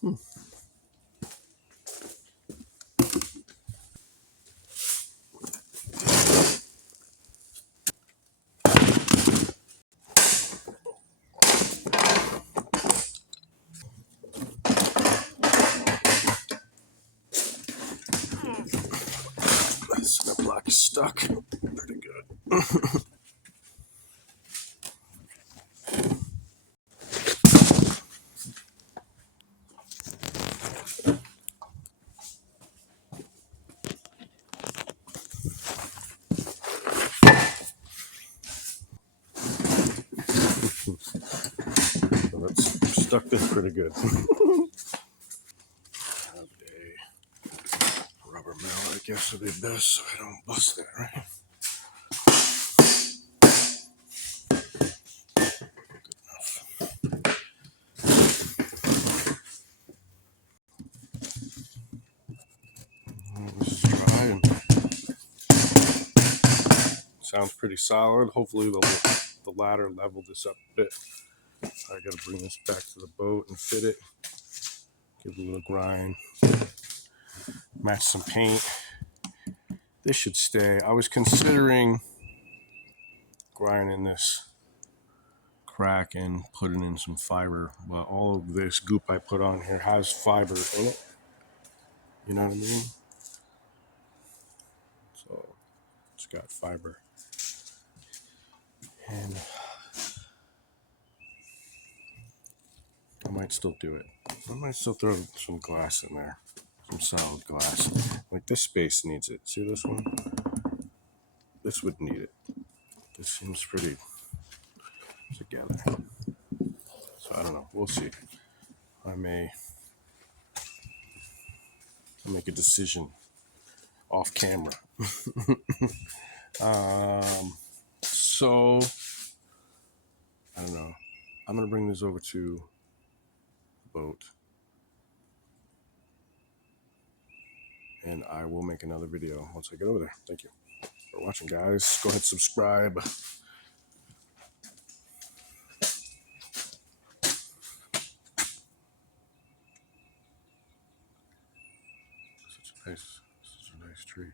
The block is stuck. Pretty good. So that's stuck this pretty good. Have a rubber mallet, I guess, would be best so I don't bust it, right? This is dry and sounds pretty solid. Hopefully the ladder leveled this up a bit. I gotta bring this back to the boat and fit it. Give it a little grind. Match some paint. This should stay. I was considering grinding this crack and putting in some fiber, but all of this goop I put on here has fiber in it. You know what I mean? So it's got fiber. And I might still do it. I might still throw some glass in there. Some solid glass. Like this space needs it. See this one? This would need it. This seems pretty together. So I don't know. We'll see. I may make a decision off camera. So I don't know. I'm gonna bring this over to the boat, and I will make another video once I get over there. Thank you for watching, guys. Go ahead, subscribe. Such a nice tree.